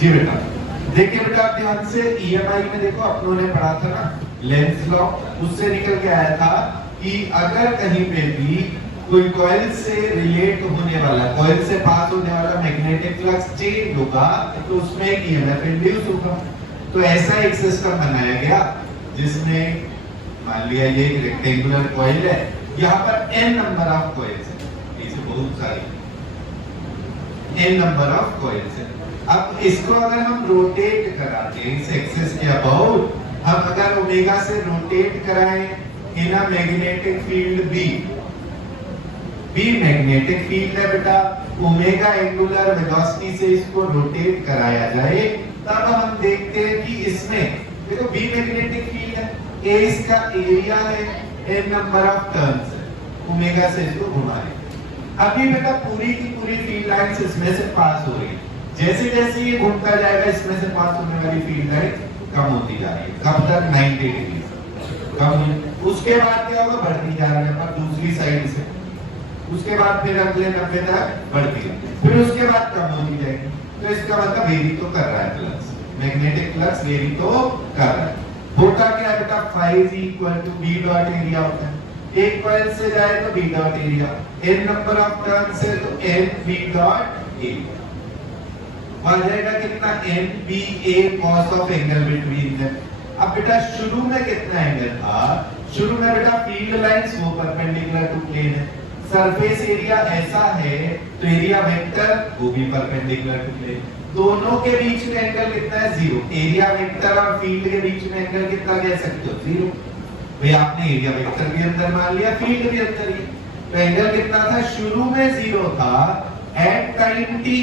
जी बेटा, देखिए बेटा ध्यान से, ईएमआई में देखो अपनों ने पढ़ा था ना लेंस लॉ, उससे निकल के आया था कि अगर कहीं पे भी कोई कॉइल से रिलेट होने वाला, कॉइल से पास होने वाला मैग्नेटिक फ्लक्स चेंज होगा तो उसमें एक ईएमएफ इंड्यूस होगा। तो ऐसा एक सिस्टम बनाया गया जिसमें मान लिया ये एक रेक्टेंगुलर कॉइल है, यहाँ पर n नंबर ऑफ कॉइल्स है, इसे बहुत सारी n नंबर ऑफ कॉइल्स है। अब इसको अगर हम रोटेट कराते हैं इस एक्सिस के अबाउट, हम अगर ओमेगा से रोटेट कराएं in a magnetic field B magnetic field है बेटा, ओमेगा एंगुलर वेलोसिटी से इसको रोटेट कराया जाए, तब हम देखते हैं कि इसमें देखो बी मैग्नेटिक फील्ड है, ए इसका एरिया है, n नंबर ऑफ टर्न्स है, ओमेगा से इसको घुमाएं। अभी बेटा पूरी की पूरी फील्ड लाइंस इसमें से पास हो रही है, जैसे जैसे ये घूमता जाएगा इसमें से पास होने वाली फील्ड लाइन कम होती जा रही है, कब तक 90 डिग्री कम, उसके बाद क्या होगा, बढ़ती जा रही है पर दूसरी साइड से, उसके बाद फिर अगले 90 तक बढ़ती है, फिर उसके बाद कम होती जाएगी। तो इसका मतलब वेरी तो कर रहा है फ्लक्स, मैग्नेटिक फ्लक्स वेरी तो कर रहा है। होता क्या है बेटा, phi is equal to b dot area होता है, एक कॉइल से जाए तो b dot area, n number of turns है तो n b डॉट एरिया आ जाएगा कितना, n b a cos of angle between them. अब बेटा शुरू में कितना एंगल था, शुरू में बेटा फील्ड लाइंस वो परपेंडिकुलर टू प्लेन है, सरफेस एरिया ऐसा है तो एरिया वेक्टर वो भी परपेंडिकुलर टू प्लेन, दोनों के बीच में एंगल कितना है, जीरो। एरिया वेक्टर और फील्ड के बीच में एंगल कितना कह सकते हो, जीरो। भाई आपने एरिया वेक्टर भी अंदर मान लिया, फील्ड भी अंदर ही, तो एंगल कितना था, शुरू में जीरो था, एट टाइम टी,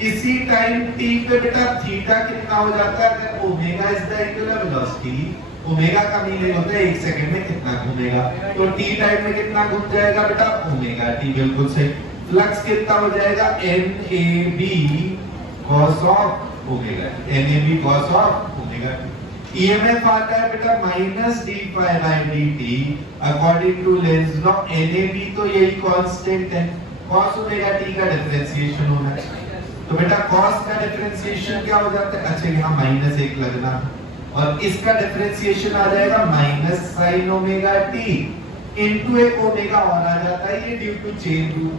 किसी टाइम टी पे बेटा थीटा कितना हो जाता है, अगर omega is the angular velocity, omega का मीनिंग होता है 1 सेकंड में कितना घूमेगा, तो टी टाइम में कितना घूम जाएगा बेटा, ओमेगा टी, बिल्कुल सही। फ्लक्स कितना हो जाएगा, NAB cos of omega, NAB cos of omega. EMF आता है बेटा minus d phi by dt according to Lenz law, NAB तो यही कांस्टेंट है, cos ओमेगा t का डिफरेंशिएशन होना है, तो बेटा cos का डिफरेंशिएशन क्या हो जाता है, अच्छा यहाँ माइनस 1 लगना, और इसका डिफरेंशिएशन आ जाएगा minus sign omega t into एक ओमेगा और आ जाता है, ये ड्यू टू चेंज रूल,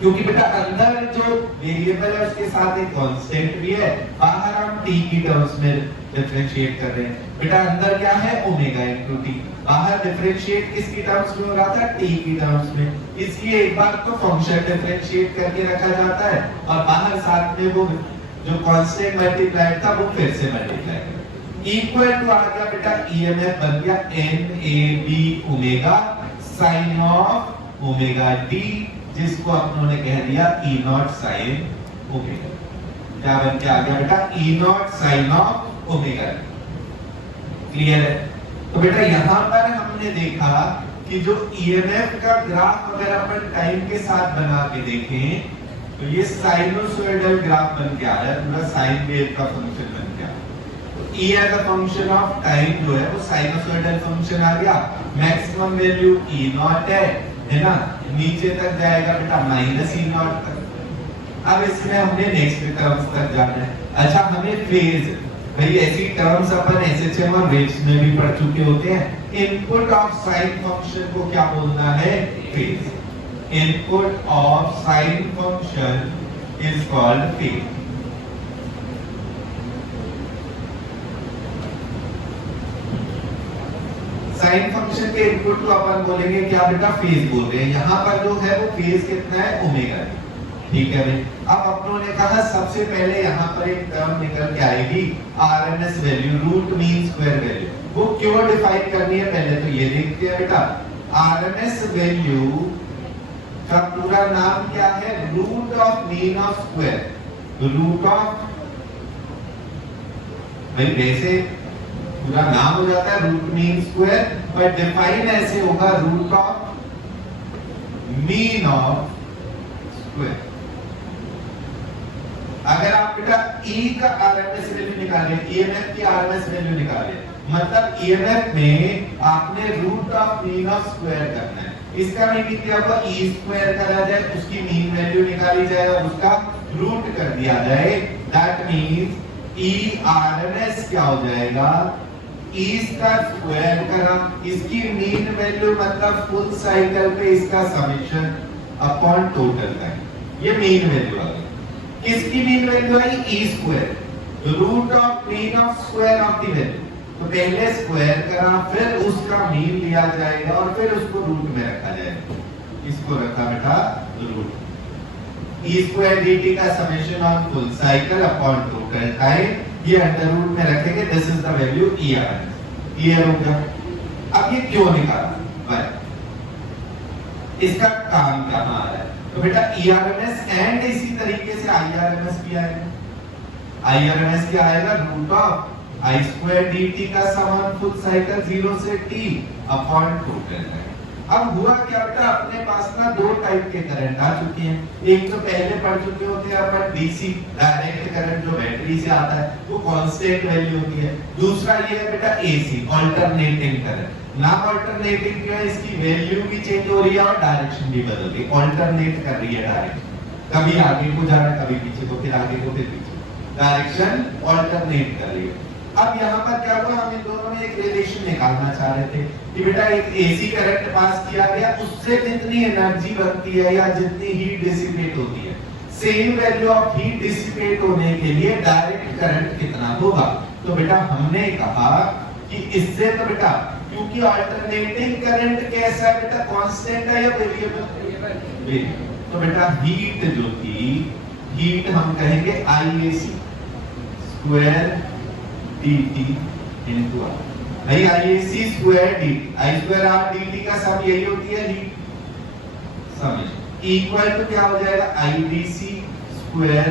क्योंकि बेटा अंदर जो वेरिएबल है उसके साथ एक कांस्टेंट भी है, बाहर हम t की टर्म्स में डिफरेंशिएट कर रहे हैं। बेटा अंदर क्या है, ओमेगा इनटू t, बाहर डिफरेंशिएट किसकी टर्म्स में हो रहा था, t की टर्म्स में, इसलिए एक बार तो फंक्शन डिफरेंशिएट करके रखा जाता है और बाहर साथ में वो जो कांस्टेंट मल्टीप्लाइड था वो फिर से मल्टीप्लाई कर, इक्वल टू आ गया बेटा ईएमएफ बन गया NAB omega sine of omega t, जिसको अपनों ने कह दिया E नॉट साइन ओमेगा, क्या बन के आ गया बेटा, E naught sine of omega. Clear है? तो बेटा यहाँ पर हमने देखा कि जो ईएमएफ का ग्राफ अगर अपन टाइम के साथ बना के देखें तो ये साइनोसॉइडल ग्राफ बन के आ रहा है, पूरा साइन वेव का फंक्शन बन गया, तो E as a function of time जो है वो साइनोसॉइडल फंक्शन आ गया, मैक्सिमम वैल्यू E नॉट है ना, नीचे तक जाएगा बेटा माइनस E नॉट तक। अब इसमें हमने नेक्स्ट टर्म्स तक जाना है। अच्छा हमें फेज, भाई ऐसी टर्म्स अपन एसएचएम और वेव्स में भी पढ़ चुके होते हैं, इनपुट ऑफ साइन फंक्शन को क्या बोलना है, phase. Input of sine function is called phase. Sine function के इनपुट को अपन बोलेंगे क्या बेटा, फेज बोल रहे हैं। यहाँ पर जो है वो फेज कितना है, ओमेगा है, ठीक है भाई। अब अपनों ने कहा सबसे पहले यहाँ पर एक टर्म निकल के आएगी RMS value, root mean square value, वो क्यों डिफाइन करनी है पहले तो ये देखते हैं बेटा। आरएमएस वैल्यू का पूरा नाम क्या है, root of mean of square, root of, भाई वैसे पूरा नाम हो जाता है रूट मीन स्क्वायर, पर डिफाइन ऐसे होगा root of mean of square. अगर आप बेटा E का आरएमएस वैल्यू निकालें, ईएमएफ की आरएमएस वैल्यू निकालें, मतलब ईएमएफ में आपने root of mean of square करना है। इसका मीनिंग क्या होगा, E स्क्वायर करा जाए, उसकी मीन वैल्यू निकाली जाए और उसका रूट कर दिया जाए, दैट मींस ई आरएमएस क्या हो जाएगा, ई का स्क्वायर करा, इसकी मीन वैल्यू मतलब फुल साइकिल पे इसका समेशन अपॉन टोटल टाइम, ये मीन वैल्यू आ गई। किसकी मीन वैल्यू आई, E square, root of mean of square of the value. तो पहले स्क्वायर करा, फिर उसका मीन लिया जाएगा और फिर उसको रूट में रखा जाएगा। इसको रखा बेटा रूट, ई स्क्वायर dt का summation on full cycle upon total time, ये अंडर रूट में रखेंगे, this is the value E R. Clear हो गया? अब ये क्यों निकाला, इसका काम कहां आ रहा है, तो बेटा E R M S and इसी तरीके से आई आर एम एस भी आएगा। आई आर एम एस क्या आएगा, root of I square dt का समान फुल साइकिल 0 से t अपॉन टोटल टाइम। अब हुआ क्या बेटा, अपने पास ना दो टाइप के करंट आ चुके हैं। एक तो पहले पढ़ चुके होते हैं अपन डीसी डायरेक्ट करंट, जो बैटरी से आता है वो कांस्टेंट वैल्यू होती है। दूसरा ये है बेटा एसी अल्टरनेटिंग करंट। नाम अल्टरनेटिंग क्या है, इसकी वैल्यू भी चेंज हो रही है और डायरेक्शन भी बदल रही है, अल्टरनेट कर रही है डायरेक्शन, कभी आगे को जा रहा है, कभी पीछे को, फिर आगे को, फिर पीछे, डायरेक्शन अल्टरनेट कर रही है। अब यहाँ पर क्या हुआ, हम इन दोनों में एक रिलेशन निकालना चाह रहे थे कि बेटा एक एसी करंट पास किया गया, उससे जितनी एनर्जी बनती है या जितनी हीट डिसिपेट होती है, same value of heat dissipate होने के लिए डायरेक्ट करंट कितना होगा। तो बेटा हमने कहा कि इससे तो बेटा, क्योंकि अल्टरनेटिंग करंट कैसा है बेटा, कांस्टेंट है या वेरिएबल, तो बेटा हीट जो थी, हीट हम कहेंगे IAC square dt into r। भाई IAC square dt, I square r dt का सम यही होती है हीट समेशन, इक्वल टू क्या हो जाएगा, IDC स्क्वायर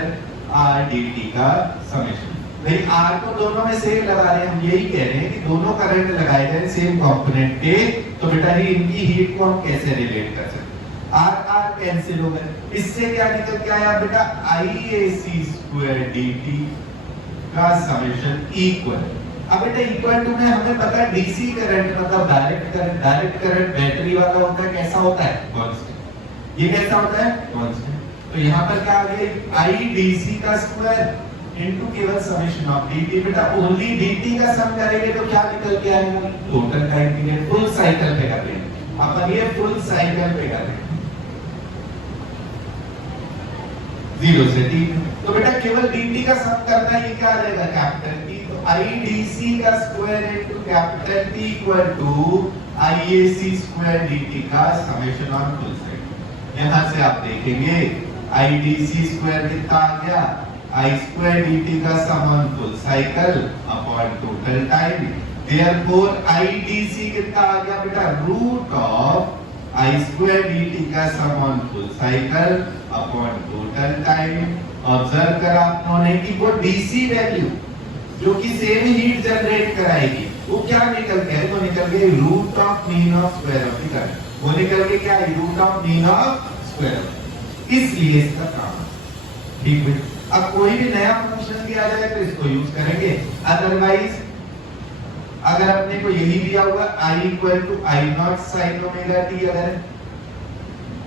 r dt का समेशन। भाई r को दोनों में सेम लगा रहे हैं, हम यही कह रहे हैं कि दोनों करंट लगाए गए सेम कंपोनेंट के, तो बेटा ये इनकी हीट को हम कैसे रिलेट कर सकते हैं, r r कैंसिल हो गए, इससे क्या निकल के आया बेटा, IAC स्क्वायर dt का समेशन इक्वल। अब बेटा इक्वल टू में हमें पता है डीसी करंट मतलब डायरेक्ट करंट बैटरी वाला होता है, कैसा होता है, कांस्टेंट। ये कैसा होता है, कांस्टेंट। तो यहाँ पर क्या आ गया, IDC का स्क्वायर इनटू केवल समेशन ऑफ dt। बेटा ओनली dt का सम करेंगे तो क्या निकल के आएगा, total time period, full cycle पे कर रहे हैं अपन, ये फुल साइकिल पे कर रहे हैं 0 से t। तो बेटा केवल dt का सम करना है, ये क्या आ जाएगा, कैपिटल T। तो IDC का square into capital T equal to IAC square dt का समेशन ऑन फुल साइकिल। यहां से आप देखेंगे IDC स्क्वायर कितना आ गया, I स्क्वायर dt का sum on full cycle upon total time. Therefore IDC कितना आ गया बेटा, root of I square dt का sum on full cycle upon total time. Observe करा आपने कि वो डीसी वैल्यू जो कि सेम हीट जनरेट कराएगी, वो क्या निकल के है, वो निकल के root of mean of square of the current, वो निकल के क्या है, root of mean of square. इसलिए इसका काम ठीक है। अब कोई भी नया फंक्शन दिया जाए तो इसको यूज करेंगे, अदरवाइज अगर अपने को यही दिया हुआ I equal to I not sine omega t, अगर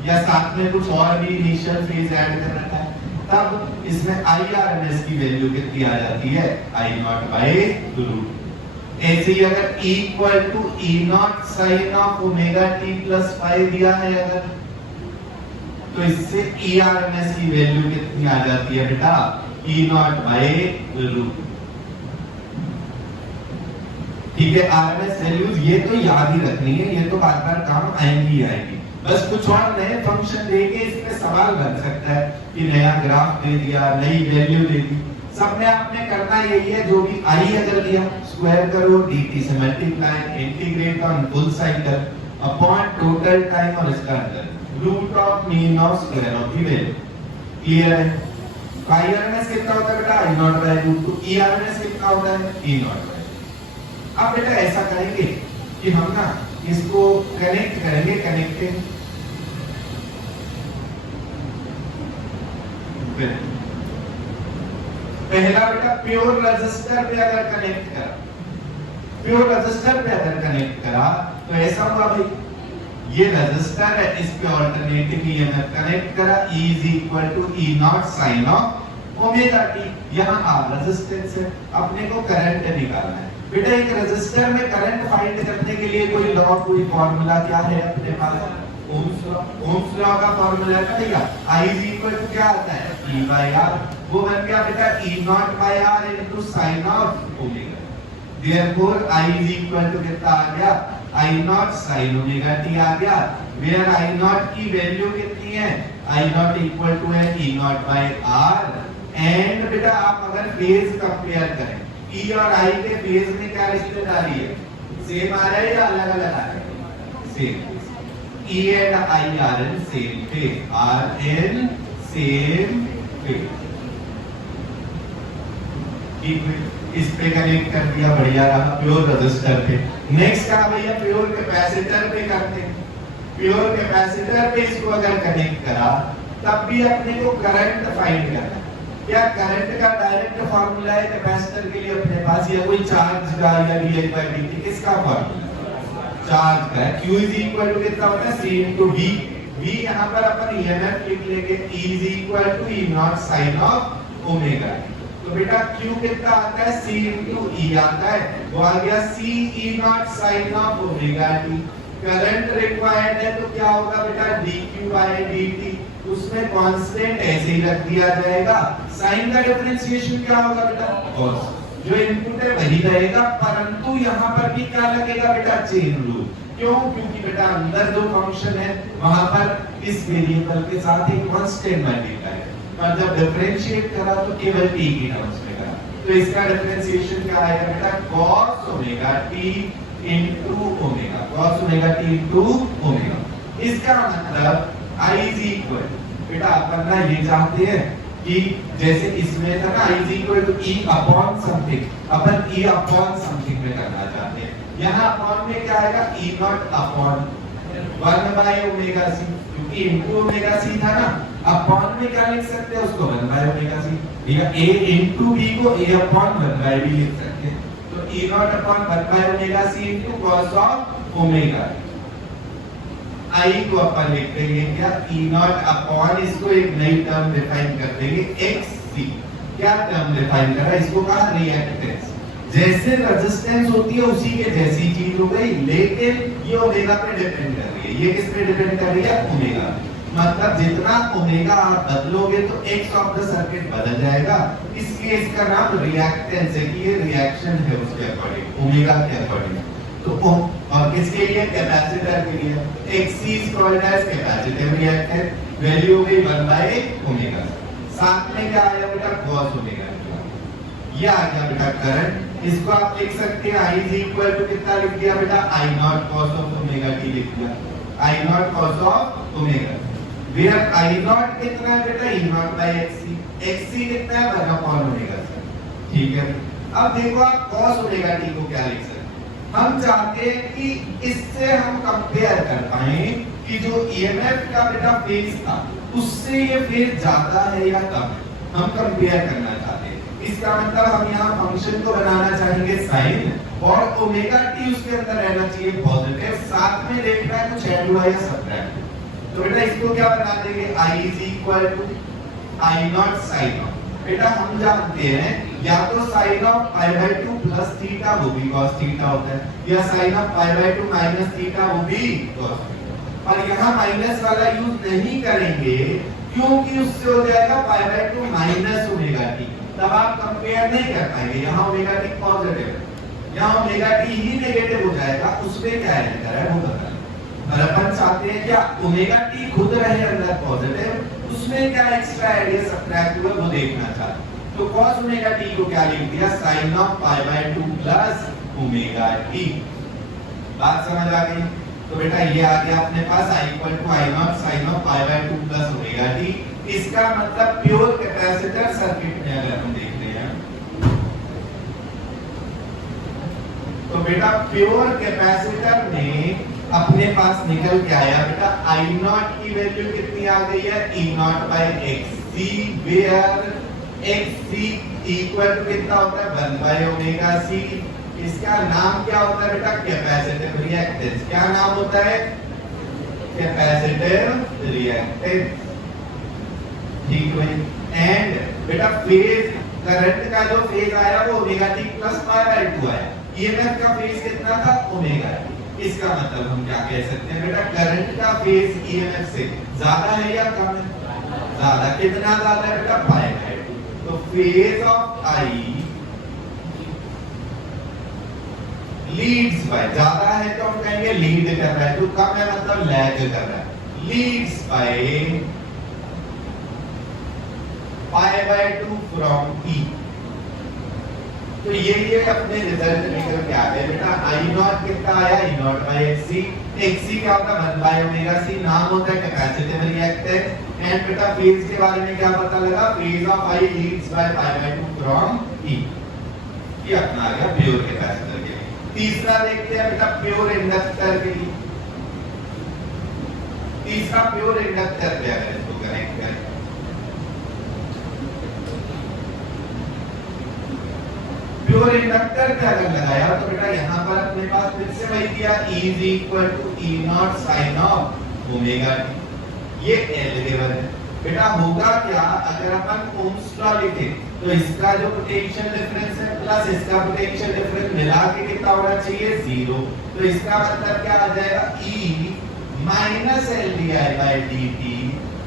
या साथ में कुछ और भी इनिशियल फेज ऐड कर रखा है, तब इसमें IRMS की वैल्यू कितनी आ जाती है, I नॉट बाय रूट। ऐसे ही अगर E equal to E naught sine of omega t plus 5 दिया है अगर, तो इससे ERMS की वैल्यू कितनी आ जाती है बेटा, E नॉट बाय रूट। ठीक है, आरएमएस वैल्यूज ये तो याद ही रखनी है, ये तो बार बार काम आएंगी आएंगी। बस कुछ और नए फंक्शन देके इसमें सवाल बन सकता है कि नया ग्राफ दे दिया, नई वैल्यू दे दी, सब में आपने करना यही है, जो भी आई अगर दिया स्क्वायर करो, dt से multiply, integrate on full cycle upon total time और इसका अंदर root of mean of square of the value. Clear है? आरएमएस कितना होता है बेटा, I नॉट बाय रूट। तो ERMS कितना होता है, E नॉट। अब बेटा ऐसा करेंगे कि हम ना इसको कनेक्ट करेंगे, कनेक्टिंग पहला बेटा प्योर रजिस्टर पे अगर कनेक्ट करा, प्योर रजिस्टर पे अगर कनेक्ट करा तो ऐसा हुआ भाई, ये रजिस्टर है, इस पे अल्टरनेटिव ईएमएफ कनेक्ट करा, E is equal to E naught sine of omega T. यहाँ आर रेजिस्टेंस है, अपने को करंट निकालना है। बेटा एक रेजिस्टर में करंट फाइंड करने के लिए कोई लॉ, कोई फॉर्मूला क्या है अपने पास? ओम्स लॉ का फॉर्मूला क्या? I इज इक्वल टू क्या आता है? E by R। वो बन गया बेटा E not by R into sine of omega. Therefore I is equal to कितना आ गया? I not sine omega T आ गया। वेयर I नॉट की वैल्यू कितनी है? I नॉट इक्वल टू है E not by R। And बेटा आप अगर फेज कंपेयर करें, E और I के फेज में क्या रिश्तेदारी है? सेम आ रहा है या अलग अलग आ रहा है? Same. E and I are in same phase, are in same phase। इस पे कनेक्ट कर दिया, बढ़िया रहा प्योर रजिस्टर पे। नेक्स्ट क्या भैया, प्योर कैपेसिटर पे करते हैं। प्योर कैपेसिटर पे इसको अगर कनेक्ट करा तब भी अपने को करंट फाइंड करना है। क्या करंट का डायरेक्ट फार्मूला है कैपेसिटर के लिए अपने पास, या कोई चार्ज का या dt? किसका फार्मूला? चार्ज का। Q इज इक्वल टू कितना होता है? C into V। V यहाँ पर अपन ईएमएफ लिख लेंगे, E is equal to E naught sine of omega. तो बेटा Q कितना आता है? C इनटू E आता है, वो आ गया C E naught sine of omega t। Current required है तो क्या होगा बेटा? dq by dt। उसमें कांस्टेंट ऐसे ही रख दिया जाएगा। साइन का डिफरेंशिएशन क्या होगा बेटा? cos। जो इनपुट है वही रहेगा, परंतु यहाँ पर भी क्या लगेगा बेटा? Chain rule. क्यों? क्योंकि बेटा अंदर जो फंक्शन है वहां पर इस वेरिएबल के साथ एक कांस्टेंट मल्टीप्लाई है, पर जब डिफरेंशिएट करा तो केवल t की टर्म्स में करा। तो इसका डिफरेंशिएशन क्या आएगा बेटा? cos omega t into omega, cos omega t into omega. इसका मतलब I इज इक्वल, बेटा अपन ना ये चाहते हैं कि जैसे इसमें था ना I is equal to E upon something, अपन E अपॉन समथिंग में करना चाहते हैं। यहाँ अपॉन में क्या आएगा? E नॉट अपॉन 1 बाय ओमेगा c, क्योंकि इनटू ओमेगा c था ना। अपॉन में क्या लिख सकते हैं उसको? 1 बाय ओमेगा c। ठीक है, a इनटू b को a अपॉन 1 बाय b लिख सकते हैं। तो E नॉट अपॉन 1 बाय omega c into cos of omega. I को अपन लिख देंगे क्या? E नॉट अपॉन, इसको एक नई टर्म डिफाइन कर देंगे, xc। क्या टर्म डिफाइन कर रहा है? इसको कहा रिएक्टेंस। जैसे रेजिस्टेंस होती है उसी के जैसी चीज हो गई, लेकिन ये ओमेगा पे डिपेंड कर रही है। ये किस पे डिपेंड कर रही है? ओमेगा। मतलब जितना ओमेगा आप बदलोगे तो एक्स ऑफ द सर्किट बदल जाएगा, इसलिए इसका नाम रिएक्टेंस है कि ये रिएक्शन है उसके अकॉर्डिंग, ओमेगा के अकॉर्डिंग। तो और किसके लिए? कैपेसिटर के लिए। xc is called as capacitive reactance. Value हो गई 1 बाय ओमेगा। साथ में क्या आया बेटा? cos omega. ये आ गया बेटा करंट। इसको आप लिख सकते हैं I इज इक्वल टू कितना लिख दिया बेटा? I naught cos of omega t लिख दिया, I naught cos of omega. Where I naught कितना है बेटा? E not by xc। xc कितना है? 1 अपॉन ओमेगा। ठीक है, अब देखो आप cos ओमेगा t को क्या लिख सकते हैं? हम चाहते हैं कि इससे हम कंपेयर कर पाए कि जो ईएमएफ का बेटा फेज था उससे ये फेज ज्यादा है या कम है, हम कंपेयर करना चाहते हैं। इसका मतलब हम यहाँ फंक्शन को बनाना चाहेंगे साइन, और ओमेगा टी उसके अंदर रहना चाहिए पॉजिटिव। साथ में देखना है कुछ ऐड हुआ या सब्ट्रैक्ट। तो बेटा इसको क्या बना देंगे? I is equal to I not sine of. बेटा हम जानते हैं या तो sine of pi by 2 plus theta वो भी cos थीटा होता है, या sine of pi by 2 minus theta वो भी cos थीटा। और यहाँ माइनस वाला यूज नहीं करेंगे क्योंकि उससे हो जाएगा पाई बाय 2 माइनस ओमेगा टी, तब आप कंपेयर नहीं कर पाएंगे। यहाँ ओमेगा टी पॉजिटिव है, यहाँ ओमेगा टी ही नेगेटिव हो जाएगा, उसमें क्या एंटर है वो बताना। और अपन चाहते हैं क्या? ओमेगा टी खुद रहे अंदर पॉजिटिव, उसमें क्या एक्स्ट्रा ऐड या सब्ट्रैक्ट हुआ वो देखना चाहते हैं। तो cos ओमेगा t को क्या लिख दिया? sin of pi by 2 plus omega t। बात समझ आ गई? तो बेटा ये आ गया अपने पास I equal to I naught sin of pi by 2 plus omega t। इसका मतलब प्योर कैपेसिटर सर्किट में अगर हम देखते हैं तो बेटा प्योर कैपेसिटर में अपने पास निकल के आया बेटा I नॉट की वैल्यू कितनी आ गई है? E not by xc, where xc equal to कितना होता है? 1 बाय ओमेगा c। इसका नाम क्या होता है बेटा? Capacitive reactance. क्या नाम होता है? Capacitive reactance. ठीक है। एंड बेटा फेज करंट का जो फेज आया वो omega T plus pi by 2 आया। ईएमएफ का फेज कितना था? Omega T. इसका मतलब हम क्या कह सकते हैं बेटा, करंट का फेज ईएमएफ से ज्यादा है या कम है? ज्यादा। कितना ज्यादा है बेटा? पाई बाय 2। तो phase of I leads bye, ज्यादा है तो हम कहेंगे लीड कर रहा है, तो कम है मतलब लैग कर रहा है। Leads by pi by 2 from E. तो ये अपने रिजल्ट निकल के आ गए बेटा। आई नॉट कितना आया? ई नॉट बाय एक्सी। एक्सी क्या होता है? 1 बाय ओमेगा सी। नाम होता है कैपेसिटिव रिएक्टेंस। एंड बेटा फेज के बारे में क्या पता लगा? Phase of I leads by pi by 2 from E. ये अपना आ गया प्योर कैपेसिटर के लिए। तीसरा देखते हैं बेटा प्योर इंडक्टर के लिए। तीसरा प्योर इंडक्टर पे अगर इसको कनेक्ट करें, प्योर इंडक्टर पे अगर लगाया तो बेटा यहाँ पर अपने पास फिर से वही दिया, E is equal to E naught sin of omega T. ये L गिवन है बेटा। होगा क्या अगर अपन ओम्स लॉ लिखे तो इसका जो पोटेंशियल डिफरेंस है प्लस इसका पोटेंशियल डिफरेंस मिला के कितना होना चाहिए? 0। तो इसका मतलब क्या आ जाएगा? E minus L D I by D T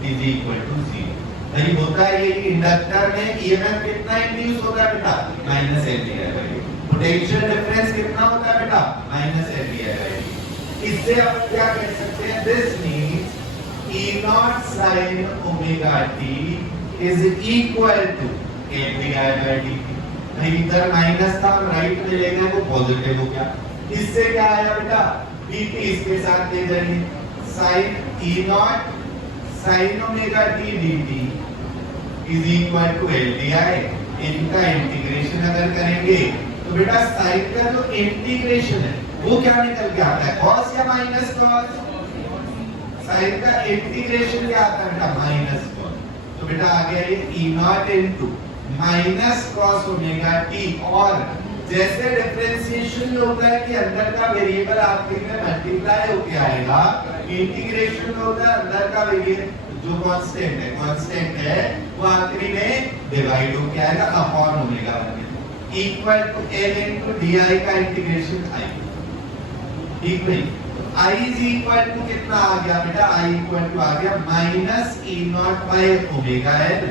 is equal to 0। नहीं होता है ये इंडक्टर में ईएमएफ कितना इंड्यूस होता है बेटा? Minus L D I by D. Potential difference कितना होता है बेटा? Minus L D I by D. इससे अपन क्या कह सकते हैं? This means E naught sin omega t is equal to l di by dt। नहीं इधर माइनस था, राइट में ले गए वो पॉजिटिव हो गया। इससे क्या आया बेटा? dt इसके साथ ले जाइए, sin E naught sin omega t dt is equal to l di। इनका इंटीग्रेशन अगर करेंगे तो बेटा साइन का जो इंटीग्रेशन है वो क्या निकल के आता है? cos या माइनस cos? साइन का इंटीग्रेशन क्या आता है बेटा? Minus cos. तो बेटा आ गया ये E naught into minus cos omega T. और जैसे डिफरेंशिएशन होता है कि अंदर का वेरिएबल आखिर में मल्टीप्लाई होके आएगा, इंटीग्रेशन होता है अंदर का वेरिएबल जो कांस्टेंट है वो आखिरी में डिवाइड होके आएगा upon omega equal to l into di का इंटीग्रेशन आई। ठीक नहीं? I is equal to कितना आ गया बेटा? I equal to आ गया minus E naught by omega L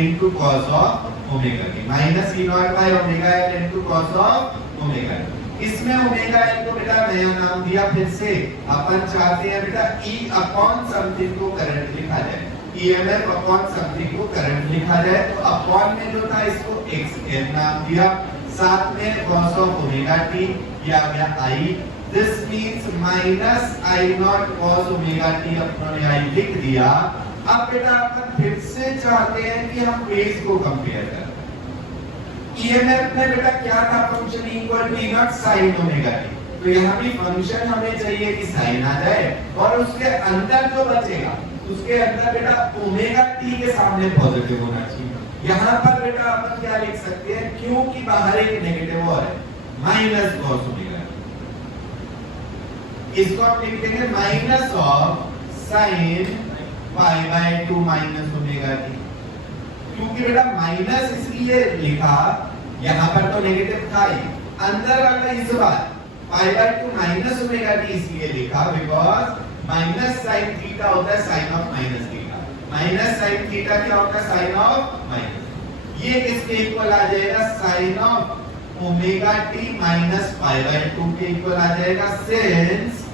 into cos of omega t। Minus E naught by omega L into cos of omega t। इसमें ओमेगा L को बेटा नया नाम दिया फिर से। अपन चाहते हैं बेटा E अपॉन समथिंग को करंट लिखा जाए, EMF अपॉन समथिंग को करंट लिखा जाए। तो अपॉन में जो था इसको XL नाम दिया, साथ में cos of ओमेगा t ये आ गया I। This means minus I naught cos omega t अपने I लिख दिया। अब बेटा अपन फिर से चाहते हैं कि हम फेज को कंपेयर करें। EMF में बेटा क्या था? Function equal to E naught sin omega t। तो यहाँ भी फंक्शन हमें चाहिए कि साइन आ जाए और उसके अंदर जो बचेगा उसके अंदर बेटा ओमेगा t के सामने पॉजिटिव होना चाहिए। यहाँ पर बेटा अपन क्या लिख सकते हैं? क्योंकि बाहर एक नेगेटिव और है, माइनस cos ओमेगा। इसको आप लिख देंगे minus of sine pi by 2 minus omega T. क्योंकि बेटा माइनस इसलिए लिखा, यहाँ पर तो नेगेटिव था ही, अंदर वाला इस बार pi by 2 minus omega T इसलिए लिखा बिकॉज माइनस साइन थीटा होता है sine of minus theta. Minus sine theta क्या होता है? Sine of minus. ये किसके इक्वल आ जाएगा? Sine of omega T minus pi by 2 के इक्वल आ जाएगा, since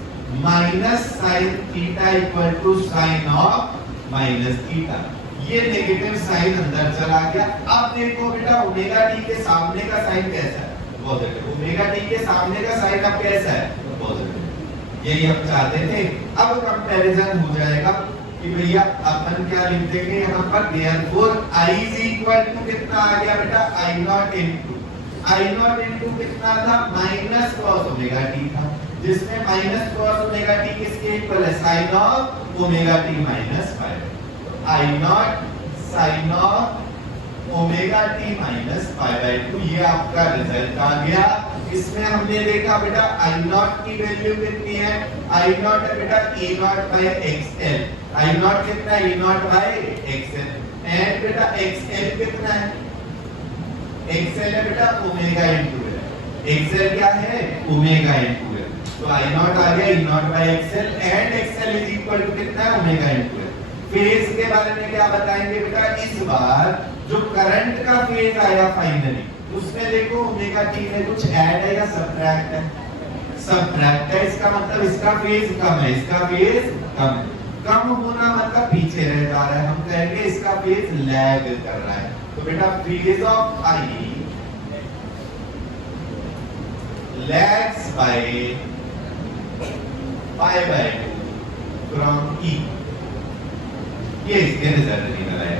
minus sine theta equal to sine of minus theta. ये नेगेटिव साइन अंदर चला गया। अब देखो बेटा ओमेगा टी के सामने का साइन कैसा है? पॉजिटिव। ओमेगा टी के सामने का साइन अब कैसा है? पॉजिटिव। यही हम चाहते थे। अब कंपैरिजन हो जाएगा कि भैया अपन क्या लिख देंगे यहाँ पर? Therefore I is equal to कितना आ गया बेटा? I naught into कितना था? माइनस cos ओमेगा टी था, जिसमें माइनस cos ओमेगा टी किसके इक्वल है? Sine of omega T minus pi. I naught sin of omega T minus pi by 2। ये आपका रिजल्ट आ गया इसमें हमने देखा बेटा आई नॉट की वैल्यू कितनी है, आई नॉट है बेटा E not by XL, I not कितना है, E not by XL, and बेटा एक्सएल कितना है, एक्सएल है बेटा ओमेगा इनटू एल, एक्सएल क्या है ओमेगा इनटू एल, तो आई नॉट आ गया E not by XL and XL is equal to कितना है ओमेगा इनटू एल। फेज के बारे में क्या बताएंगे बेटा, इस बार जो करंट का फेज आया फाइनली उसमें देखो ओमेगा टी में कुछ ऐड है या सब्ट्रैक्ट है, सब्ट्रैक्ट है, इसका मतलब इसका फेज कम है, इसका फेज कम है, कम होना मतलब पीछे रह जा रहा है, हम कहेंगे इसका फेज लैग कर रहा है, तो बेटा phase of I lags by pi by 2 from E, ये इसके रिजल्ट निकल आए।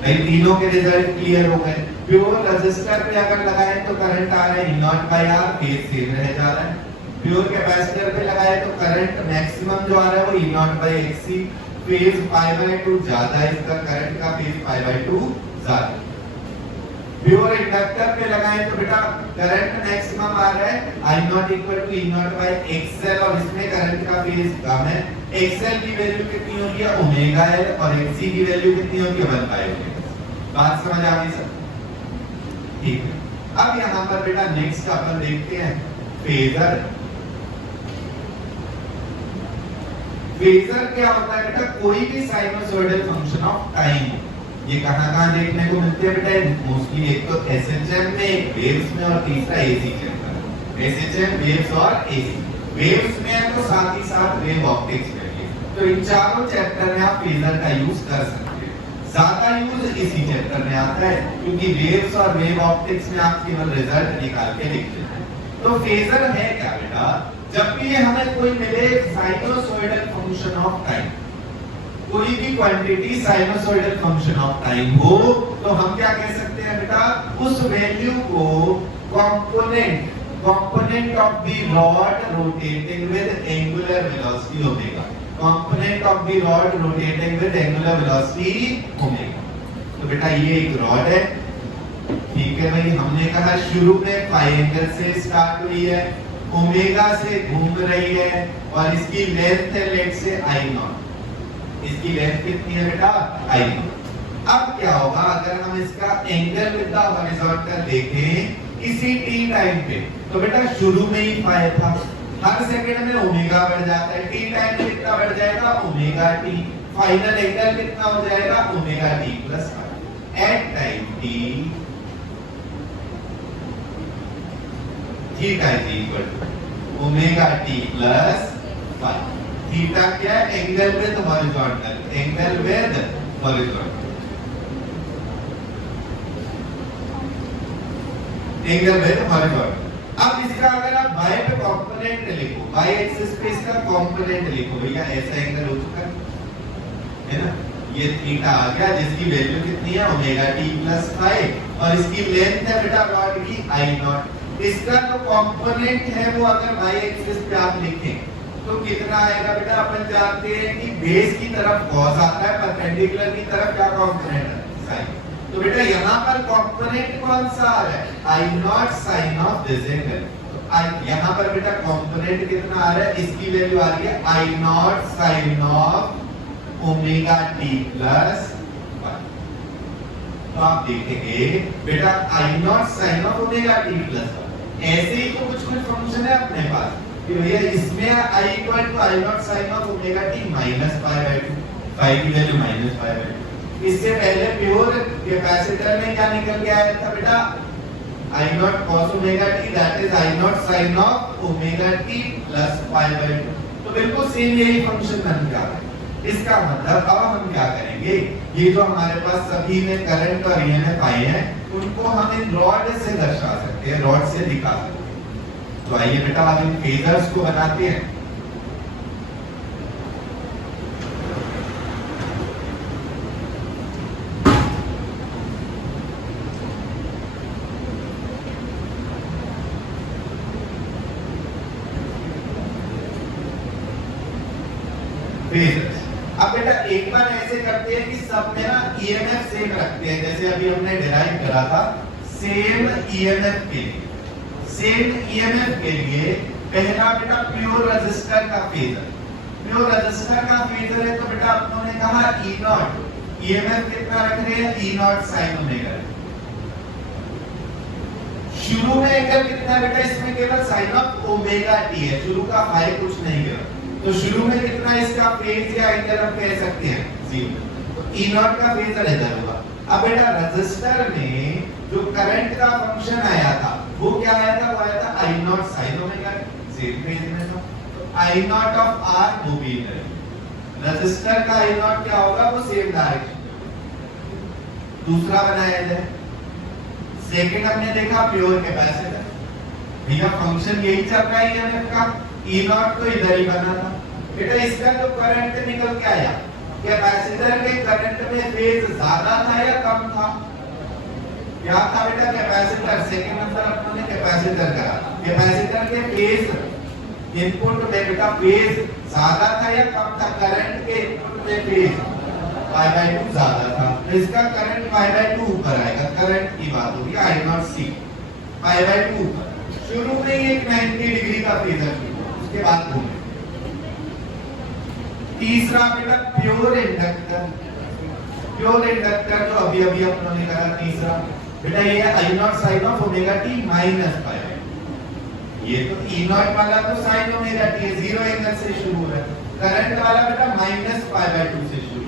भाई तीनों के रिजल्ट क्लियर हो गए। प्योर रेजिस्टर पे अगर लगाए तो करंट आ रहा है E not by R, phase same रह जा रहा है। प्योर कैपेसिटर पे लगाए तो करंट मैक्सिमम जो आ रहा है वो E not by XC, phase pi by 2 ज्यादा है, इसका करंट का फेज पाई बाय 2 ज्यादा। प्योर इंडक्टर पे लगाए तो बेटा करंट मैक्सिमम आ रहा है I not equal to E not by XL और इसमें करंट का फेज कम है, XL की वैल्यू कितनी होगी है ओमेगा L और XC की वैल्यू कितनी होगी है 1 बाय ओमेगा। बात समझ आ गई सब, ठीक है। अब यहां पर बेटा नेक्स्ट अपन देखते हैं फेजर। फेजर क्या होता है बेटा, कोई भी साइनसोइडल फंक्शन ऑफ टाइम, ये कहां-कहां देखने को मिलते हैं बेटा, मोस्टली एक तो एसएचएम में, एक वेव्स में और तीसरा एसी के अंदर, एसएचएम वेव्स और एसी। वेव्स में है तो साथ ही साथ वेव ऑप्टिक्स में भी, तो इन चारों चैप्टर में आप फेजर का यूज कर सकते हैं। ज्यादा यूज इसी चैप्टर में आता है क्योंकि वेव्स और वेव ऑप्टिक्स में आप केवल रिजल्ट निकाल के लिखते हैं। तो फेजर है क्या बेटा, जब भी हमें कोई मिले साइनसोइडल फंक्शन ऑफ टाइम, कोई भी quantity sinusoidal function of time हो तो हम क्या कह सकते हैं बेटा, उस वैल्यू को component of the rod rotating with angular velocity omega, component of the rod rotating with angular velocity omega. तो बेटा ये एक रॉड है, ठीक है भाई, हमने कहा शुरू में पाई एंगल से स्टार्ट हुई है, ओमेगा से घूम रही है और इसकी लेंथ है लेट से आई नॉट, इसकी लेंथ कितनी है बेटा आई नॉट। अब क्या होगा अगर हम इसका एंगल विद द हॉरिजॉन्टल देखें किसी टी टाइम पे, तो बेटा शुरू में ही पाई था, हर सेकंड में ओमेगा बढ़ जाता है, टी टाइम में कितना बढ़ जाएगा ओमेगा टी, फाइनल एंगल कितना हो जाएगा omega T plus phi. At time T theta is equal to omega T plus phi. Theta क्या है, angle with horizontal, angle with horizontal, angle with horizontal. अब इसका अगर आप बाय पे कंपोनेंट लिखो, बाय एक्सिस पे इसका कंपोनेंट लिखो, भैया ऐसा एंगल हो चुका है ना, ये थीटा आ गया जिसकी वैल्यू कितनी है ओमेगा टी प्लस फाई और इसकी लेंथ है बेटा रॉड की आई नॉट। इसका जो कंपोनेंट है वो अगर बाय एक्सिस पे आप लिखें तो कितना आएगा बेटा, अपन जानते हैं कि बेस की तरफ cos आता है, परपेंडिकुलर की तरफ क्या कंपोनेंट है sin। तो बेटा यहाँ पर कंपोनेंट कौन सा आ रहा है I naught sine of this angle, तो यहाँ पर बेटा कंपोनेंट कितना आ रहा है, इसकी वैल्यू आ रही है I naught sine of omega T plus phi. तो आप देखेंगे बेटा I naught sine of omega T plus phi, ऐसे ही तो कुछ फंक्शन है अपने पास कि भैया इसमें i equal to I naught sine of omega T minus pi by 2, phi की वैल्यू माइनस पाई बाय 2। इससे पहले प्योर कैपेसिटर में क्या निकल के आया था बेटा I naught cos omega T that is I naught sine of omega T plus pi by 2। तो बिल्कुल सेम यही फंक्शन बन गया है। इसका मतलब अब हम क्या करेंगे, ये जो हमारे पास सभी में करंट और ईएमएफ आई है उनको हम इन रॉड से दर्शा सकते हैं, रॉड से दिखा सकते हैं। तो आइए बेटा अब इन फेजर्स को बनाते हैं। फेजर्स अब बेटा एक बार ऐसे करते हैं कि सब में ना ईएमएफ सेम रखते हैं, जैसे अभी हमने डिराइव करा था सेम ईएमएफ के लिए, सेम ईएमएफ के लिए पहला बेटा प्योर रेजिस्टर का फेजर, प्योर रेजिस्टर का फेजर है तो बेटा अपनों ने कहा ई नॉट, ईएमएफ कितना रख रहे हैं ई नॉट साइन ओमेगा। शुरू में एंगल कितना है बेटा, इसमें केवल साइन ऑफ ओमेगा टी है, शुरू का फाई कुछ नहीं गिरा, तो शुरू में कितना इसका फेज या एंगल हम कह सकते हैं 0, तो ई नॉट का फेजर इधर हुआ। अब बेटा रेजिस्टर में जो करंट का फंक्शन आया था वो क्या आया था, वो आया था I naught sine omega, same page में था, तो आई नॉट ऑफ आर वो भी इधर, रेजिस्टर का आई नॉट क्या होगा, वो सेम डायरेक्शन। दूसरा बनाया जाए, सेकंड हमने देखा प्योर कैपेसिटर, भैया फंक्शन यही चल रहा है ईएमएफ का, ई नॉट तो इधर ही बना था बेटा, इसका जो करंट निकल के आया कैपेसिटर के करंट में फेज ज्यादा था या कम था, क्या था बेटा कैपेसिटर, सेकंड नंबर अपने कैपेसिटर का, कैपेसिटर के फेज इनपुट में बेटा फेज ज्यादा था या कम था, करंट के इनपुट में फेज π/2 ज्यादा था, तो इसका करंट π/2 ऊपर आएगा, करंट की बात होगी आई नॉट सी π/2 ऊपर। शुरू में ही एक 90 डिग्री का फेजर था, उसके बाद घूमे। तीसरा बेटा प्योर इंडक्टर, प्योर इंडक्टर जो अभी अभी अपनों ने कहा तीसरा बेटा ये I naught sine of omega T minus π/2, ये तो ई नॉट वाला तो साइन ओमेगा टी है, 0 एंगल से शुरू हो रहा है, करंट वाला बेटा माइनस π/2 से शुरू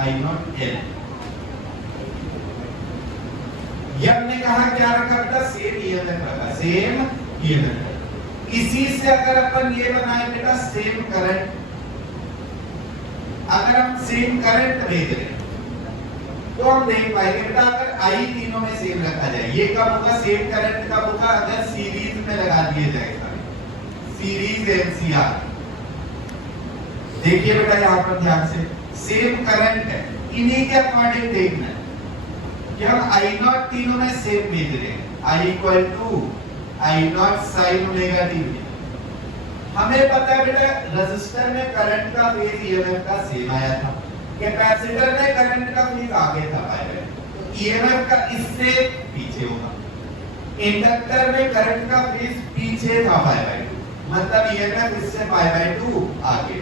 आई नॉट एल। ये हमने कहा क्या रखा था, सेम ईएमएफ रखा, सेम ईएमएफ। इसी से अगर अपन ये बनाए बेटा सेम करंट, अगर हम सेम करंट भेज रहे तो हम देख पाएंगे बेटा अगर आई तीनों में सेम रखा जाए, ये कब होगा, सेम करंट कब होगा, अगर सीरीज में लगा दिए जाएगा, सीरीज एनसीआर। देखिए बेटा यहाँ पर ध्यान से, सेम करंट है, इन्हीं के अकॉर्डिंग देखना है कि हम आई नॉट तीनों में सेम भेज रहे हैं, I equal to I naught sine omega T. हमें पता है बेटा रेजिस्टर में करंट का फेज ईएमएफ का सेम आया था, कैपेसिटर में करंट का फेज आगे था π/2, तो ईएमएफ का इससे पीछे होगा, इंडक्टर में करंट का फेज पीछे था π/2, मतलब ईएमएफ इससे π/2 आगे।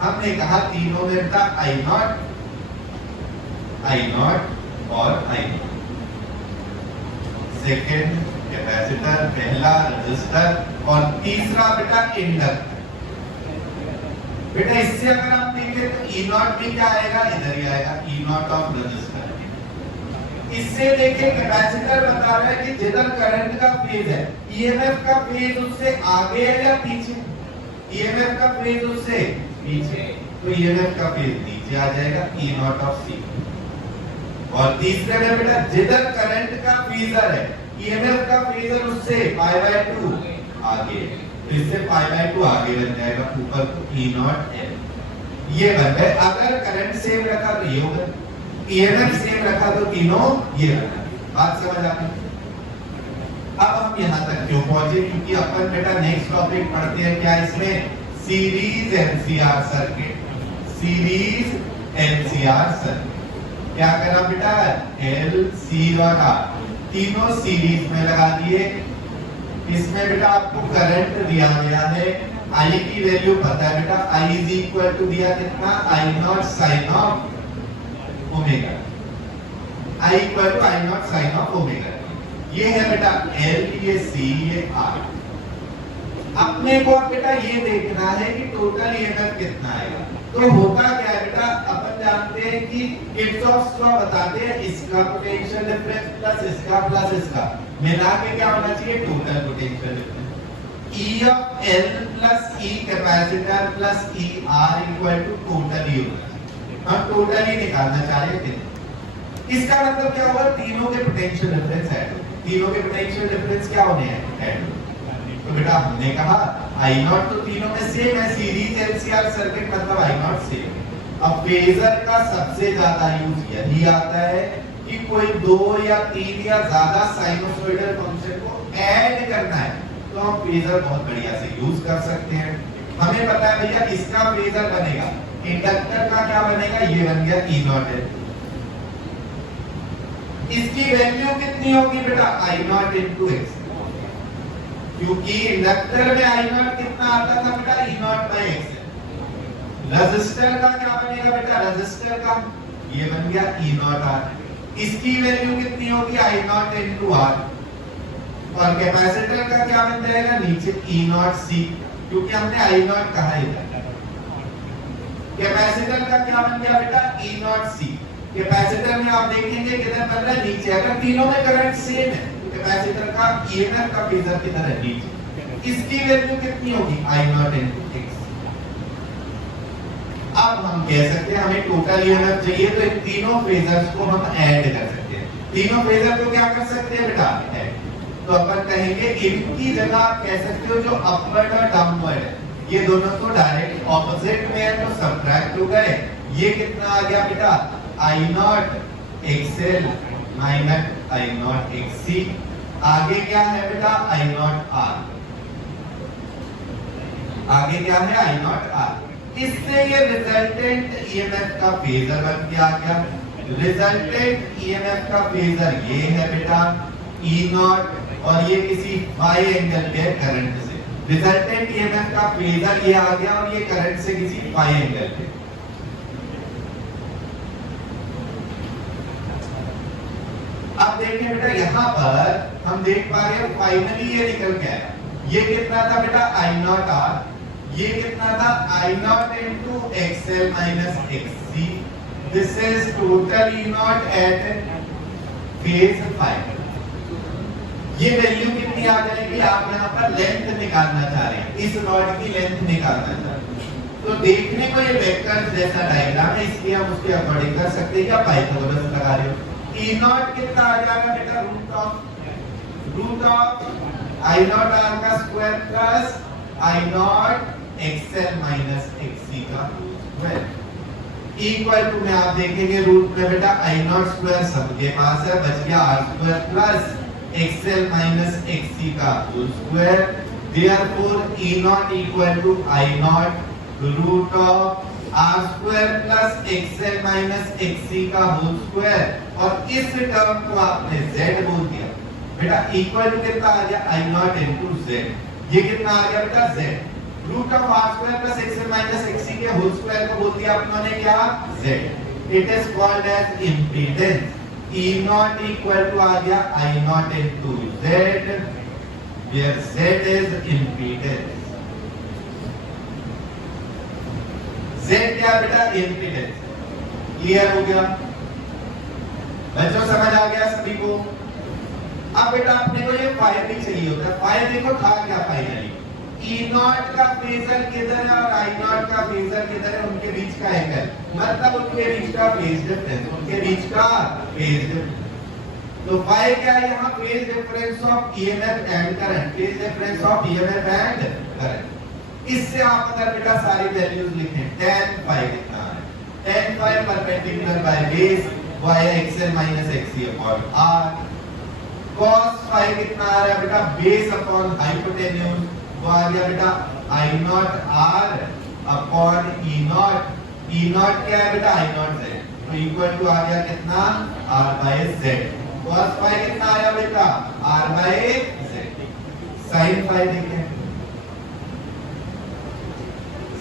हमने कहा तीनों में था आई नॉट और आई नॉट। सेकेंड कैपेसिटर, पहला रेजिस्टर और तीसरा बेटा इंडक्टर। बेटा इससे अगर आप देखें तो ई नॉट भी क्या आएगा, इधर ही आएगा, ई नॉट ऑफ रेजिस्टर। इससे देखें कैपेसिटर बता रहा है कि जिधर करंट का फेज है ईएमएफ का फेज उससे आगे है या पीछे, ईएमएफ का फेज उससे पीछे, तो ईएमएफ का फेज नीचे आ जाएगा, ई नॉट ऑफ सी। और तीसरे में बेटा जिधर करंट का फेजर है ईएमएफ का फेजर उससे π/2 आगे, तो इससे π/2 आगे बन जाएगा ऊपर, तो ई नॉट एल ये बन गए। अगर करंट सेम रखा तो ये होगा, ईएमएफ सेम रखा तो तीनों ये बना। बात समझ आ गई? अब हम यहाँ तक क्यों पहुंचे, क्योंकि अपन बेटा नेक्स्ट टॉपिक पढ़ते हैं क्या इसमें, series NCR circuit, series NCR circuit. क्या करा बेटा, एल सी और आर तीनों सीरीज में लगा दिए। इसमें बेटा आपको करंट दिया गया है, आई की वैल्यू पता है बेटा, आई इज इक्वल टू दिया कितना, I naught sine of omega, I equal to I naught sine of omega. ये है बेटा एल, ये सी, ये आर। अपने को बेटा ये देखना है कि टोटल ईएमएफ कितना आएगा। तो होता क्या है बेटा, अपन जानते हैं कि किरचॉफ्स लॉ बताते हैं इसका पोटेंशियल डिफरेंस प्लस इसका मिला के क्या होना चाहिए, total potential difference. E of L plus E capacitor plus E R equal to total ही होगा। हम टोटल ही निकालना चाह रहे थे। इसका मतलब क्या होगा, तीनों के पोटेंशियल डिफरेंस ऐड हो, तीनों के पोटेंशियल डिफरेंस क्या होने हैं, ऐड हो। तो बेटा हमने कहा आई नॉट तो तीनों में सेम है, सीरीज एनसीआर सर्किट मतलब आई नॉट सेम। अब फेजर का सबसे ज्यादा यूज यही आता है कि कोई दो या तीन या ज्यादा साइनोसॉइडल फंक्शन को ऐड करना है, तो हम फेजर बहुत बढ़िया से यूज कर सकते हैं। हमें पता है भैया इसका फेजर बनेगा, इंडक्टर का क्या बनेगा, ये बन गया ई नॉट है। इसकी वैल्यू कितनी होगी बेटा, आई नॉट इनटू एक्स। क्योंकि इंडक्टर में आई नॉट कितना आता था बेटा, E not by x. Resistor का क्या बनेगा बेटा, रेजिस्टर का ये बन गया ई नॉट आर। इसकी वैल्यू कितनी होगी, आई नॉट इनटू आर। और कैपेसिटर का क्या बन जाएगा, नीचे ई नॉट सी, क्योंकि हमने आई नॉट कहा ही था। कैपेसिटर का क्या बन गया बेटा, ई नॉट सी। कैपेसिटर में आप देखेंगे किधर बन रहा है, नीचे। अगर तीनों में करंट सेम है तो कैपेसिटर का ईएमएफ का फेजर किधर है, नीचे। इसकी वैल्यू कितनी होगी, आई नॉट इनटू एक्स। अब हम कह सकते हैं हमें टोटल ईएमएफ चाहिए, तो इन तीनों फेजर्स को हम ऐड कर सकते हैं। तीनों फेजर को क्या कर सकते हैं बेटा, ऐड। तो अपन कहेंगे इनकी जगह आप कह सकते हो जो अपवर्ड और डाउनवर्ड है, ये दोनों तो डायरेक्ट ऑपोजिट में है तो सब्ट्रैक्ट हो गए। ये कितना आ गया बेटा, I naught XL minus I naught XC. आगे क्या है बेटा, आई नॉट आर। आगे क्या है, आई नॉट आर। इससे ये रिजल्टेंट ईएमएफ का फेजर बन के आ गया। रिजल्टेंट ईएमएफ का फेजर ये है बेटा, ई नॉट, और ये किसी फाई एंगल पे करंट से। रिजल्टेंट ईएमएफ का फेजर ये आ गया और ये करंट से किसी फाई एंगल पे। अब देखिए बेटा, यहाँ पर हम देख पा रहे हैं फाइनली ये निकल के आया। ये कितना था बेटा, आई नॉट आर। ये कितना था, I naught into XL minus XC. This is total E naught at phase five. ये वैल्यू कितनी आ जाएगी, आप यहाँ पर लेंथ निकालना चाह रहे हैं, इस रॉड की लेंथ निकालना चाह रहे हैं। तो देखने को ये वेक्टर जैसा डायग्राम है, इसलिए हम उसके अकॉर्डिंग कर सकते हैं। या पाइथागोरस लगा रहे हो, ई नॉट कितना आ जाएगा बेटा, root of I naught R का square plus I naught XL minus XC का स्क्वायर इक्वल टू में आप देखेंगे रूट में बेटा आई नॉट स्क्वायर सबके पास है, बच गया R square plus XL minus XC का whole square. Therefore E naught equal to I naught root of R square plus XL minus XC का होल स्क्वायर। और इस टर्म को आपने Z बोल दिया बेटा, इक्वल टू कितना आ गया, I naught into Z। ये कितना आ गया बेटा, Z। Root of R square plus XL minus XC के होल स्क्वायर को बोल दिया आपने क्या, Z। It is called as impedance। E naught equal to आ गया I naught into Z, where Z is impedance। Z क्या बेटा, impedance। क्लियर हो गया बच्चों, समझ आ गया सभी को। अब बेटा अपने को ये फाई भी चाहिए होता है। फाई देखो था क्या फाइनली, E नॉट का फेजर किधर है और I नॉट का फेजर किधर है, उनके बीच का एंगल, मतलब उनके बीच का फेज डिफरेंस, उनके बीच का फेज डिफरेंस। तो फाई क्या है यहाँ, phase difference of EMF and current, phase difference of EMF and current. इससे आप अगर बेटा सारी वैल्यूज लिखें, tan फाई कितना है, tan phi perpendicular by base via XL minus XC upon R. cos phi कितना आ रहा है बेटा, बेस अपॉन हाइपोटेन्यूज, वो आ गया बेटा I naught R upon E naught. E naught क्या है बेटा, आई नॉट जेड, तो इक्वल टू आ गया कितना, R by Z. cos phi कितना आया बेटा, R by Z. sin phi देखें,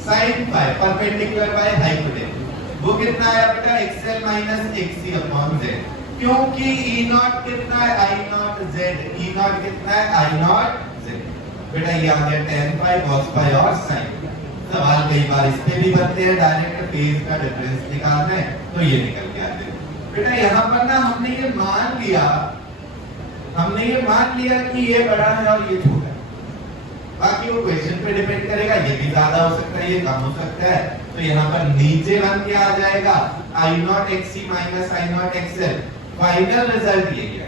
sin phi perpendicular by hypotenuse, वो कितना आया बेटा, XL minus XC upon Z. क्योंकि ई नॉट कितना है, I naught Z, E naught कितना है, आई नॉट जेड। बेटा ये आ गया tan फाई, cos फाई और sin। सवाल कई बार इस पे भी बनते हैं, डायरेक्ट फेज का डिफरेंस निकालना है तो ये निकल के आते हैं। बेटा यहाँ पर ना हमने ये मान लिया कि ये बड़ा है और ये छोटा है। बाकी वो क्वेश्चन पे डिपेंड करेगा, ये भी ज्यादा हो सकता है, ये कम हो सकता है। तो यहाँ पर नीचे बन के आ जाएगा I naught XC minus I naught XL. Final result ये आएगा।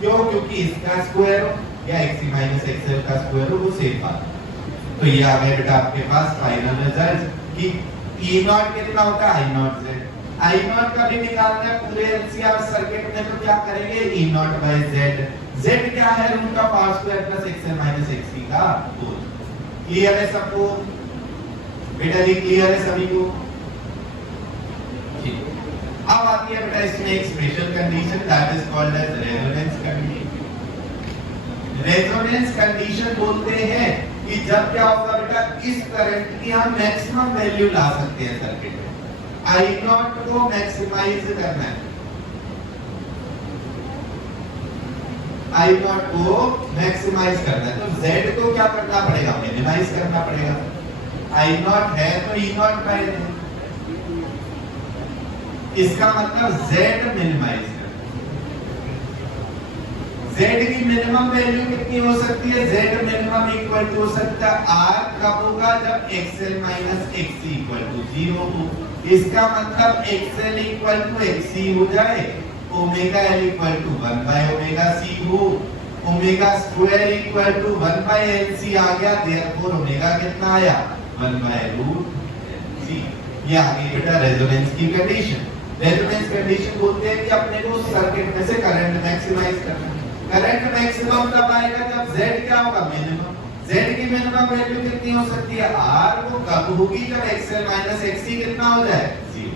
क्यों, क्योंकि इसका स्क्वायर हो या एक्ससी माइनस एक्सएल का स्क्वायर हो, वो सेम बात है। तो ये आ गया बेटा आपके पास फाइनल रिजल्ट कि ई नॉट कितना होता है, I naught Z. I not का भी निकालना है पूरे एलसीआर सर्किट में, तो क्या करेंगे, E not by Z. Z क्या है, root of R square plus XL minus XC का होल। क्लियर है सबको बेटा, ये क्लियर है सभी को। ठीक, अब आती है बेटा इसमें एक special condition, that is called as resonance condition. Resonance condition बोलते हैं कि जब क्या होगा बेटा, इस करंट की हम मैक्सिमम वैल्यू ला सकते हैं सर्किट में। आई नॉट को मैक्सिमाइज करना है, आई नॉट को मैक्सिमाइज करना है, तो Z को क्या करना पड़ेगा, मिनिमाइज करना पड़ेगा। आई नॉट है तो ई नॉट बाय, इसका मतलब Z मिनिमाइज। Z की मिनिमम वैल्यू कितनी हो सकती है, Z मिनिमम इक्वल टू हो सकता है R कब होगा, जब XL minus XC equal to 0 हो। इसका मतलब XL इक्वल टू XC हो जाए, ओमेगा L इक्वल टू 1 बाय ओमेगा C हो, ओमेगा स्क्वायर इक्वल टू 1 बाय LC आ गया, देयरफॉर ओमेगा कितना आया, 1 बाय रूट C। ये आ गई बेटा रेजोनेंस की कंडीशन। रेजोनेंस कंडीशन बोलते हैं कि अपने को सर्किट में से करंट मैक्सिमाइज करना है। करंट मैक्सिमम तब आएगा जब Z क्या होगा, मिनिमम। Z की मिनिमम वैल्यू कितनी हो सकती है, R वो कब होगी, जब XL माइनस XC कितना हो जाए, 0।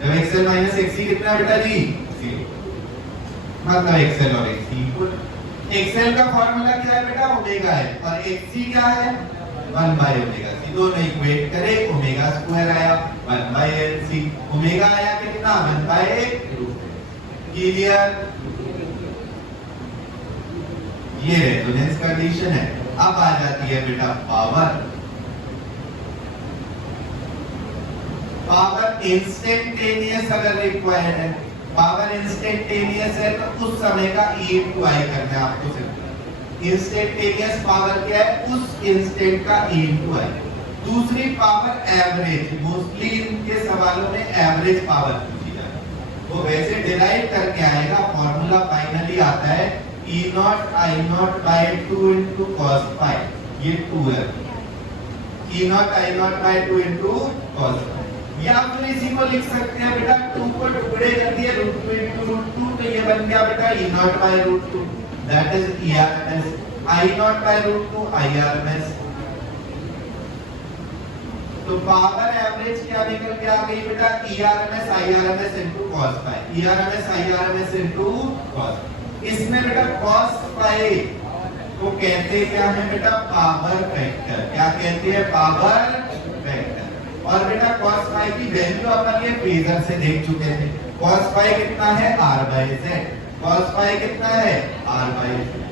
जब XL माइनस XC कितना बेटा जी, 0, मतलब XL और XC इक्वल। XL का फॉर्मूला क्या है बेटा, ओमेगा है, और XC क्या है, 1 बाय ओमेगा C। दोनों इक्वेट करें, ओमेगा स्क्वायर आया 1 बाय LC, ओमेगा आया कितना, 1 बाय रूट। क्लियर, ये रेजोनेंस कंडीशन है। अब आ जाती है बेटा पावर। पावर इंस्टेंटेनियस अगर रिक्वायर्ड है, पावर इंस्टेंटेनियस है तो उस समय का E into I करना है आपको सिर्फ। इंस्टेंटेनियस पावर क्या है, उस इंस्टेंट का E into I। दूसरी पावर एवरेज, मोस्टली इनके सवालों में एवरेज पावर पूछी जाती है, वो वैसे डिराइव करके आएगा, फॉर्मूला फाइनली आता है E naught I naught by 2 into cos phi, ये 2 है, E naught I naught by 2 into cos phi। या फिर इसी को लिख सकते हैं बेटा, 2 को टुकड़े कर दिए, √2 into √2, तो ये बन गया बेटा E not by √2, that is ERMS। I naught by √2 IRMS। तो पावर एवरेज क्या निकल के आ गई बेटा, ERMS IRMS into cos phi, ERMS IRMS into cos phi। इसमें बेटा cos phi को कहते क्या है बेटा, पावर फैक्टर। क्या कहते हैं, पावर फैक्टर। और बेटा cos phi की वैल्यू अपन ये फेजर से देख चुके थे। cos phi कितना है, R by Z। cos phi कितना है, R by Z।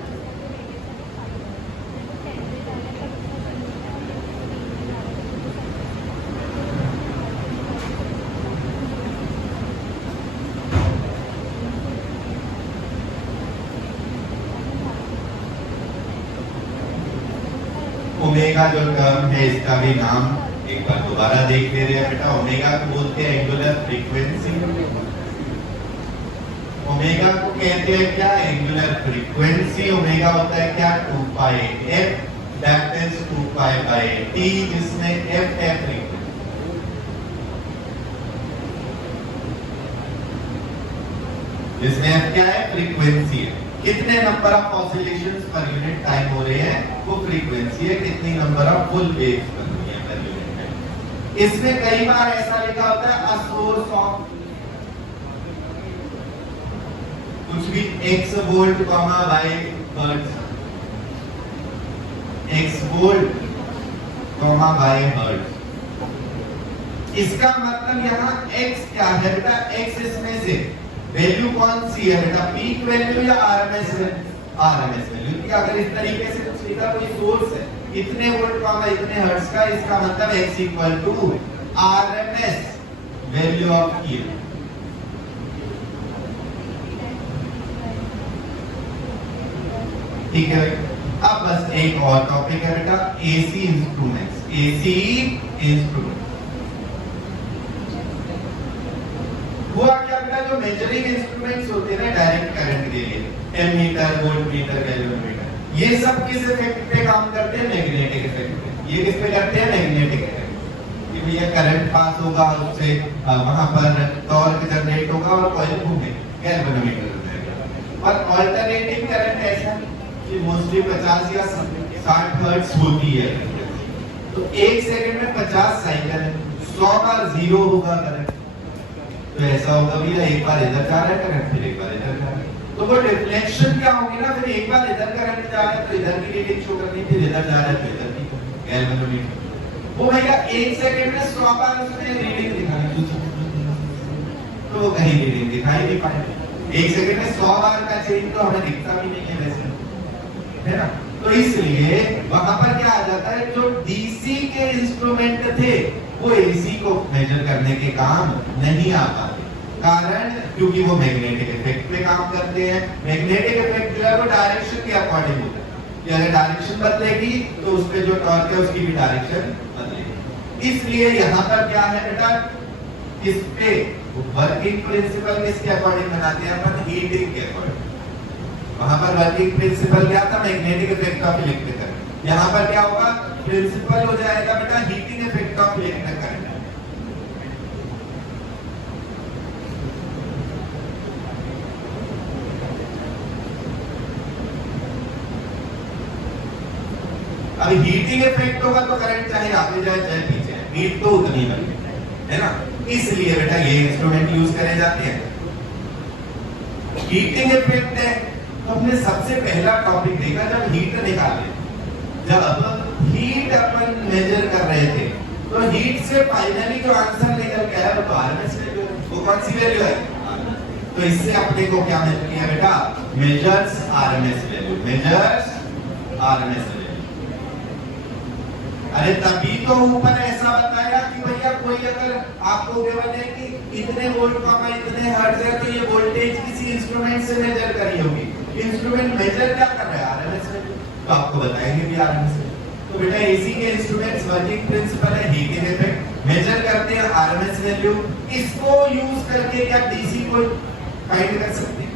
ओमेगा जो टर्म है, इसका भी नाम एक बार दोबारा देख ले रहे हैं बेटा। ओमेगा को बोलते हैं एंगुलर फ्रीक्वेंसी। ओमेगा को कहते हैं क्या, एंगुलर फ्रीक्वेंसी। ओमेगा होता है क्या, 2 पाई f, that is 2 pi by t, जिसमें f है फ्रीक्वेंसी। जिसमें f क्या है, फ्रीक्वेंसी है। कितने number of oscillations per unit time हो रहे हैं, वो फ्रीक्वेंसी है। कितनी नंबर ऑफ फुल वेव्स बन रही है पर यूनिट टाइम। इसमें कई बार ऐसा लिखा होता है अ सोर्स ऑफ कुछ भी x volt comma y hertz, x volt comma y hertz. इसका मतलब यहाँ x क्या है बेटा, x इसमें से वैल्यू कौन सी है बेटा, पीक वैल्यू या आरएमएस वैल्यू, आरएमएस वैल्यू। कि अगर इस तरीके से कुछ लिखा, कोई सोर्स है इतने वोल्ट कॉमा इतने हर्ट्ज का, इसका मतलब x equal to RMS value of E. ठीक है। अब बस एक और टॉपिक है बेटा, एसी इंस्ट्रूमेंट्स। एसी इंस्ट्रूमेंट हुआ क्या बेटा, जो मेजरिंग इंस्ट्रूमेंट्स होते हैं ना डायरेक्ट करंट के लिए, एमीटर, वोल्टमीटर, गैल्वेनोमीटर, ये सब किस इफेक्ट पे काम करते हैं, मैग्नेटिक इफेक्ट पे। ये किस पे करते हैं, मैग्नेटिक इफेक्ट। कि भैया करंट पास होगा, उससे वहां पर टॉर्क जनरेट होगा और कॉइल घूमेगी, गैल्वेनोमीटर हो जाएगा। और अल्टरनेटिंग करंट ऐसा कि मोस्टली 50 या 60 हर्ट्ज होती है, तो 1 सेकंड में 50 साइकिल है, 100 बार जीरो होगा करंट। तो ऐसा होगा भैया, एक बार इधर जा रहा है करंट, फिर एक बार इधर जा रहा है, तो वो डिफ्लेक्शन क्या होगी ना, फिर एक बार इधर करंट जा रहा है तो इधर की रीडिंग शो करनी, फिर इधर जा रहा है तो इधर की गैल्वेनोमीटर। वो भैया 1 सेकंड में 100 बार उसने रीडिंग दिखाई, तो वो कहीं रीडिंग दिखाई नहीं पाएगी। 1 सेकंड में 100 बार का चेंज तो हमें दिखता भी नहीं है वैसे, है ना। तो इसलिए वहां पर क्या आ जाता है, जो डीसी के इंस्ट्रूमेंट थे वो एसी को मेजर करने के काम नहीं आ पाते। कारण क्योंकि वो मैग्नेटिक इफेक्ट पे काम करते हैं। मैग्नेटिक इफेक्ट जो है वो डायरेक्शन के अकॉर्डिंग होता है कि अगर डायरेक्शन बदलेगी तो उस पे जो टॉर्क है उसकी भी डायरेक्शन बदलेगी। इसलिए यहाँ पर क्या है बेटा, इस पे वर्किंग प्रिंसिपल किसके अकॉर्डिंग बनाते हैं अपन, हीटिंग के अकॉर्डिंग। वहां पर वर्किंग प्रिंसिपल क्या था, magnetic effect of electric current. यहाँ पर क्या होगा, प्रिंसिपल हो जाएगा बेटा heating effect of electric current. अब हीटिंग इफेक्ट होगा तो करंट चाहे आगे जाए चाहे पीछे, हीट तो उतनी बनी है ना। इसलिए बेटा ये इंस्ट्रूमेंट यूज करे जाते हैं। हीटिंग इफेक्ट है तो हमने सबसे पहला टॉपिक देखा जब हीट निकाले, जब हीट अपन मेजर कर रहे थे तो हीट से फाइनली जो आंसर निकल के आया वो आरएमएस वैल्यू, वो कौन सी वैल्यू है। तो इससे अपने को क्या मिल गया बेटा, measures RMS value, measures RMS value. अरे तभी तो ऊपर ऐसा बताया कि भैया कोई अगर आपको केवल है कि इतने वोल्ट का इतने हर्ट्ज है तो ये वोल्टेज किसी इंस्ट्रूमेंट से मेजर करी होगी। इंस्ट्रूमेंट मेजर क्या कर रहा है, आरएमएस वैल्यू, तो आपको बताएंगे भी आरएमएस वैल्यू। तो बेटा एसी के इंस्ट्रूमेंट्स वर्किंग प्रिंसिपल है हीटिंग इफेक्ट, मेजर करते हैं आरएमएस वैल्यू। इसको यूज करके क्या डीसी को फाइंड कर सकते हैं,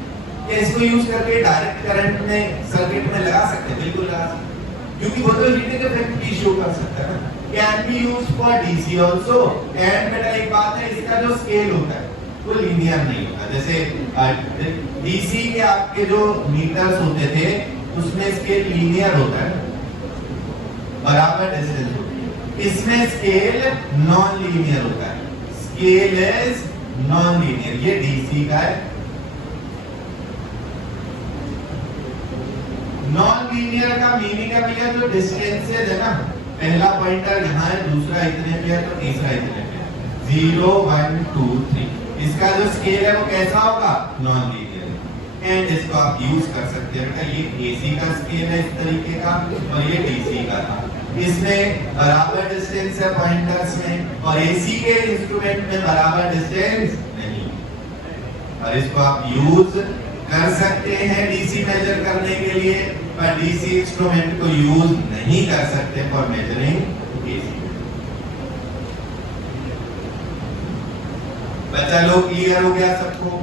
क्या इसको यूज करके डायरेक्ट करंट में सर्किट में लगा सकते हैं, बिल्कुल लगा सकते हैं, क्योंकि वो तो हीटिंग इफेक्ट भी शो कर सकता है ना। Can be used for DC also. And बेटा एक बात है, इसका जो स्केल होता है वो लीनियर नहीं होता। जैसे डीसी के आपके जो मीटर्स होते थे उसमें स्केल लीनियर होता है, बराबर डिस्टेंस होती है। इसमें स्केल नॉन लीनियर होता है, स्केल इज नॉन लीनियर। ये डीसी का है। नॉन लीनियर का मीनिंग है भैया जो डिस्टेंसेज है ना, पहला पॉइंटर यहाँ है, दूसरा इतने पे है तो तीसरा इतने पे है, 0 1 2 3। इसका जो स्केल है वो कैसा होगा, नॉन लीनियर। एंड इसको आप यूज कर सकते हैं बेटा, ये एसी का स्केल है इस तरीके का और ये डीसी का था। इसमें बराबर डिस्टेंस है पॉइंटर्स में, और एसी के इंस्ट्रूमेंट में बराबर डिस्टेंस नहीं। और इसको आप यूज कर सकते हैं डीसी मेजर करने के लिए, पर डीसी इंस्ट्रूमेंट को यूज नहीं कर सकते फॉर मेजरिंग एसी। बच्चा लोग क्लियर हो गया सबको।